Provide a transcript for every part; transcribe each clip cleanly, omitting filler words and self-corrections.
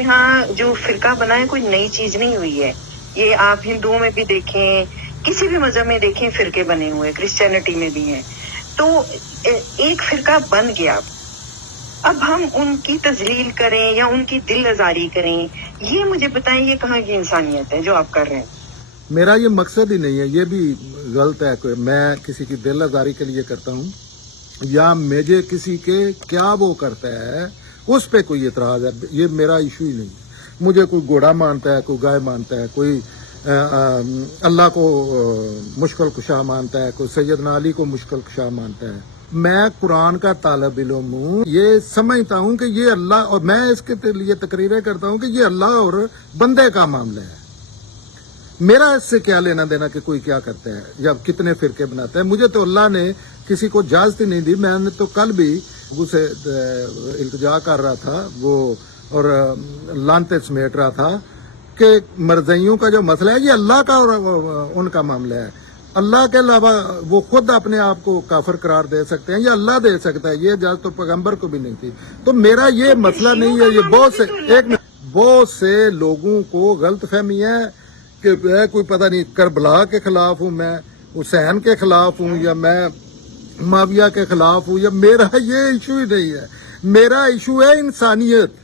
यहाँ जो फिरका बना है कोई नई चीज नहीं हुई है। ये आप हिंदुओं में भी देखें, किसी भी मजहब में देखें, फिरके बने हुए, क्रिश्चियनिटी में भी हैं। तो एक फिरका बन गया, अब हम उनकी तजलील करें या उनकी दिल आजारी करें, ये मुझे बताएं, ये कहाँ की इंसानियत है जो आप कर रहे हैं? मेरा ये मकसद ही नहीं है, ये भी गलत है कि मैं किसी की दिल आजारी के लिए करता हूँ या मुझे किसी के क्या वो करता है उस पे कोई एतराज है, ये मेरा इशू ही नहीं है। मुझे कोई घोड़ा मानता है, कोई गाय मानता है, कोई अल्लाह को मुश्किल कुशा मानता है, कोई सैयदना अली को मुश्किल कुशा मानता है। मैं कुरान का तालिब इल्म हूँ, ये समझता हूँ कि ये अल्लाह, और मैं इसके लिए तकरीरें करता हूँ कि ये अल्लाह और बंदे का मामला है। मेरा इससे क्या लेना देना कि कोई क्या करता है या कितने फिरके बनाते हैं। मुझे तो अल्लाह ने किसी को इजाजत ही नहीं दी। मैंने तो कल भी उसे इल्तिजा कर रहा था वो और लानते समेट रहा था कि मरज़इयों का जो मसला है ये अल्लाह का और उनका मामला है। अल्लाह के अलावा वो खुद अपने आप को काफिर करार दे सकते हैं या अल्लाह दे सकता है, ये इजाजत तो पैगंबर को भी नहीं थी। तो मेरा ये मसला नहीं है। ये बहुत से लोगों को गलत फहमी है कि मैं कोई पता नहीं करबला के खिलाफ हूँ, मैं हुसैन के खिलाफ हूँ या मैं माविया के खिलाफ हूँ, या मेरा ये इशू ही नहीं है। मेरा इशू है इंसानियत।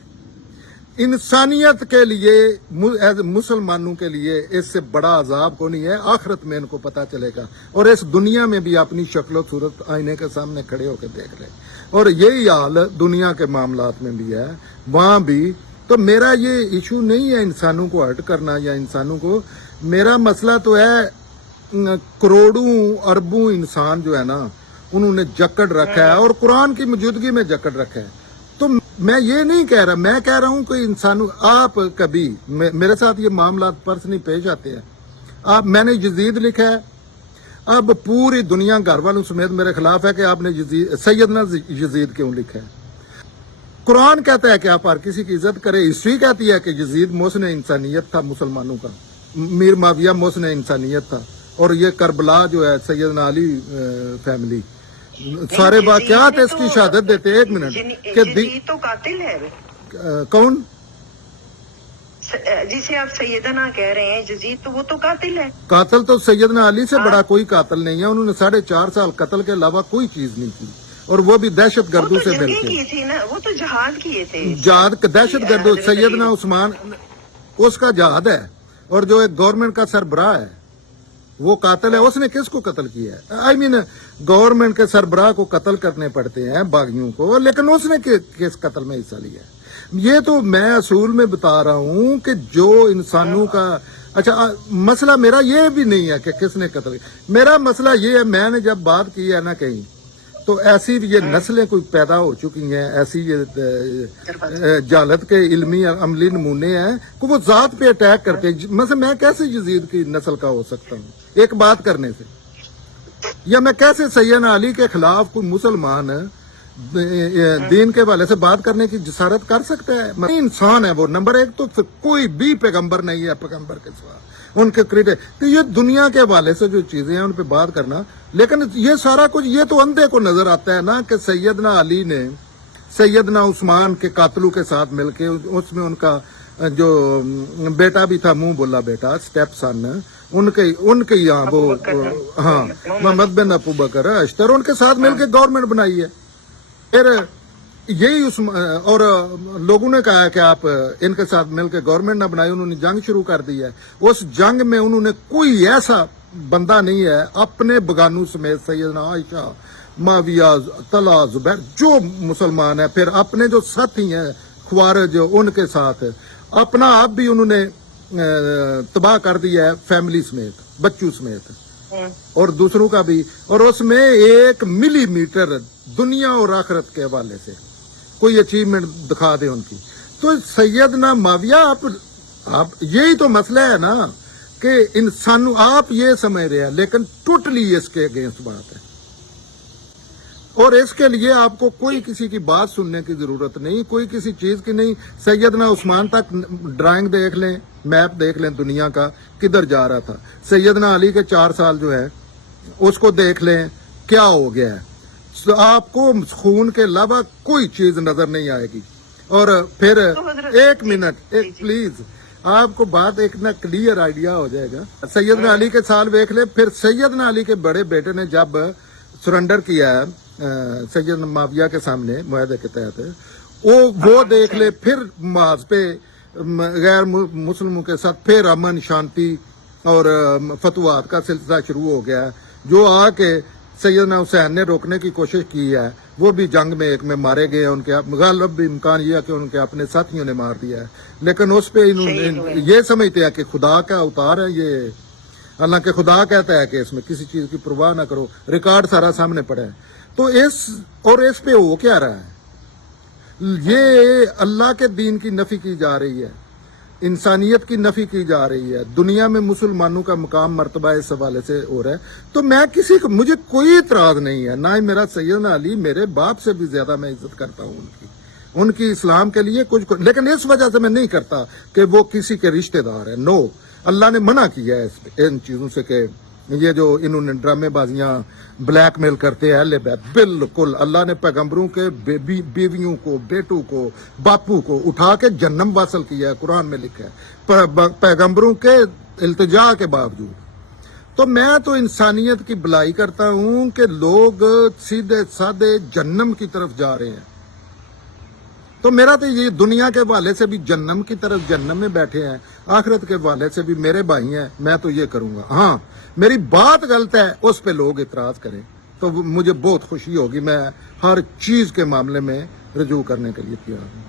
इंसानियत के लिए, मुसलमानों के लिए इससे बड़ा अजाब को नहीं है। आखिरत में इनको पता चलेगा और इस दुनिया में भी अपनी शक्ल सूरत आईने के सामने खड़े होकर देख ले। और यही हाल दुनिया के मामलात में भी है, वहां भी। तो मेरा ये इशू नहीं है इंसानों को हर्ट करना या इंसानों को। मेरा मसला तो है करोड़ों अरबों इंसान जो है ना, उन्होंने जकड़ रखा है और कुरान की मौजूदगी में जकड़ रखा है। तो मैं ये नहीं कह रहा, मैं कह रहा हूं कि इंसानों, आप कभी मेरे साथ ये मामला पर्सनली पेश आते हैं। आप, मैंने यजीद लिखा है, अब पूरी दुनिया घर वालों समेत मेरे खिलाफ है कि आपने सैयदना यजीद क्यों लिखा है। कुरान कहता है कि आप हर किसी की इज्जत करे, हिस्ट्री कहती है कि यजीद मोहसिन इंसानियत था मुसलमानों का, मीर माविया मोहसिन इंसानियत था, और ये करबला जो है सैयदना अली फैमिली, सारे वाक़यात इसकी शहादत देते हैं। एक मिनट के यजीद तो कातिल है। कौन? जिसे आप सैयदना कह रहे हैं यजीद, तो वो तो कातिल है। कातिल तो सैयदना अली से बड़ा कोई कातिल नहीं है। उन्होंने 4.5 साल कत्ल के अलावा कोई चीज नहीं की, और वो भी दहशत गर्दों से मिलकर थी ना। वो तो जहाद किए थे, जहाद दहशत गर्दों। सैयदना उस्मान उसका जहाद है, और जो एक गवर्नमेंट का सरबराह है वो कातिल है। उसने किसको कत्ल किया है? आई मीन गवर्नमेंट के सरबराह को कत्ल करने पड़ते हैं बागियों को, लेकिन उसने किस कत्ल में हिस्सा लिया है? ये तो मैं असूल में बता रहा हूं कि जो इंसानों का, अच्छा मसला मेरा ये भी नहीं है कि किसने कत्ल किया। मेरा मसला ये है, मैंने जब बात की है ना कहीं, तो ऐसी ये नस्लें कोई पैदा हो चुकी हैं, ऐसी ये जालत के इल्मी अमली नमूने हैं कि वो जात पे अटैक करते हैं। मतलब मैं कैसे यजीद की नस्ल का हो सकता हूँ एक बात करने से, या मैं कैसे सैयदना अली के खिलाफ कोई मुसलमान दीन के वाले से बात करने की जसारत कर सकता है? इंसान है वो, नंबर एक। तो कोई भी पैगंबर नहीं है पैगंबर के सिवा, उनके क्रेडिट। तो ये दुनिया के हवाले से जो चीजें हैं उन पे बात करना, लेकिन ये सारा कुछ ये तो अंधे को नजर आता है ना कि सैयदना अली ने सैयदना उस्मान के कातलों के साथ मिलके, उसमें उनका जो बेटा भी था, मुंह बोला बेटा, स्टेप सन, उनके यहाँ वो, हाँ, मोहम्मद बिन अबू बकर अशतर, उनके साथ मिलके गवर्नमेंट बनाई है। फिर यही और लोगों ने कहा कि आप इनके साथ मिलकर गवर्नमेंट ना बनाई, उन्होंने जंग शुरू कर दी है। उस जंग में उन्होंने कोई ऐसा बंदा नहीं है अपने बगानों समेत, सैयदना आयशा, माविया, तला, जुबैर, जो मुसलमान है, फिर अपने जो साथी हैं ख्वारिज, उनके साथ अपना आप भी उन्होंने तबाह कर दिया है, फैमिली समेत, बच्चों समेत, और दूसरों का भी। और उसमें 1 मिलीमीटर दुनिया और आखिरत के हवाले से कोई अचीवमेंट दिखा दे उनकी। तो सैयदना माविया, आप यही तो मसला है ना कि इंसान, आप ये समझ रहे हैं, लेकिन टोटली इसके अगेंस्ट बात है। और इसके लिए आपको कोई किसी की बात सुनने की जरूरत नहीं, कोई किसी चीज की नहीं। सैयदना उस्मान तक ड्राइंग देख लें, मैप देख लें दुनिया का किधर जा रहा था। सैयदना अली के 4 साल जो है उसको देख लें क्या हो गया है। आपको खून के अलावा कोई चीज नजर नहीं आएगी। और फिर तो हजरत- एक जी, मिनट जी, एक जी। प्लीज आपको बात एक ना क्लियर आइडिया हो जाएगा। सैयदना अली के साल देख ले, फिर सैयदना अली के बड़े बेटे ने जब सरेंडर किया सैयदना माविया के सामने मुआहदे के तहत, वो देख ले, फिर माज पे गैर मुस्लिमों के साथ फिर अमन शांति और फतवात का सिलसिला शुरू हो गया, जो आके सैयदना हुसैन ने रोकने की कोशिश की है। वो भी जंग में एक में मारे गए, उनके गालिब भी इम्कान ये है कि उनके अपने साथियों ने मार दिया है, लेकिन उस पे शहीद हुए। इन्होंने ये समझते हैं कि खुदा का अवतार है ये, अल्लाह के खुदा कहता है कि इसमें किसी चीज की परवाह ना करो, रिकॉर्ड सारा सामने पड़ा है। तो इस पे हो क्या रहा है, ये अल्लाह के दीन की नफी की जा रही है, इंसानियत की नफी की जा रही है, दुनिया में मुसलमानों का मुकाम मर्तबा इस हवाले से हो रहा है। तो मैं किसी को, मुझे कोई इतराज नहीं है, ना ही मेरा सैयदना अली, मेरे बाप से भी ज्यादा मैं इज्जत करता हूँ उनकी इस्लाम के लिए कुछ, लेकिन इस वजह से मैं नहीं करता कि वो किसी के रिश्तेदार है। नो, अल्लाह ने मना किया है इन चीजों से कि ये जो इन्होंने ड्रामेबाजियां ब्लैकमेल करते हैं अहले बैत, बिल्कुल अल्लाह ने पैगंबरों के बीवियों को, बेटों को, बापू को उठा के जन्नम वासल किया है, कुरान में लिखा है, पैगंबरों के इल्तिजा के बावजूद। तो मैं तो इंसानियत की भलाई करता हूं कि लोग सीधे साधे जन्नम की तरफ जा रहे हैं। तो मेरा तो ये दुनिया के हवाले से भी जन्नम की तरफ, जन्नम में बैठे हैं, आखिरत के हवाले से भी मेरे भाई हैं, मैं तो ये करूंगा। हाँ, मेरी बात गलत है, उस पे लोग इतराज करें तो मुझे बहुत खुशी होगी, मैं हर चीज के मामले में रजू करने के लिए तैयार हूं।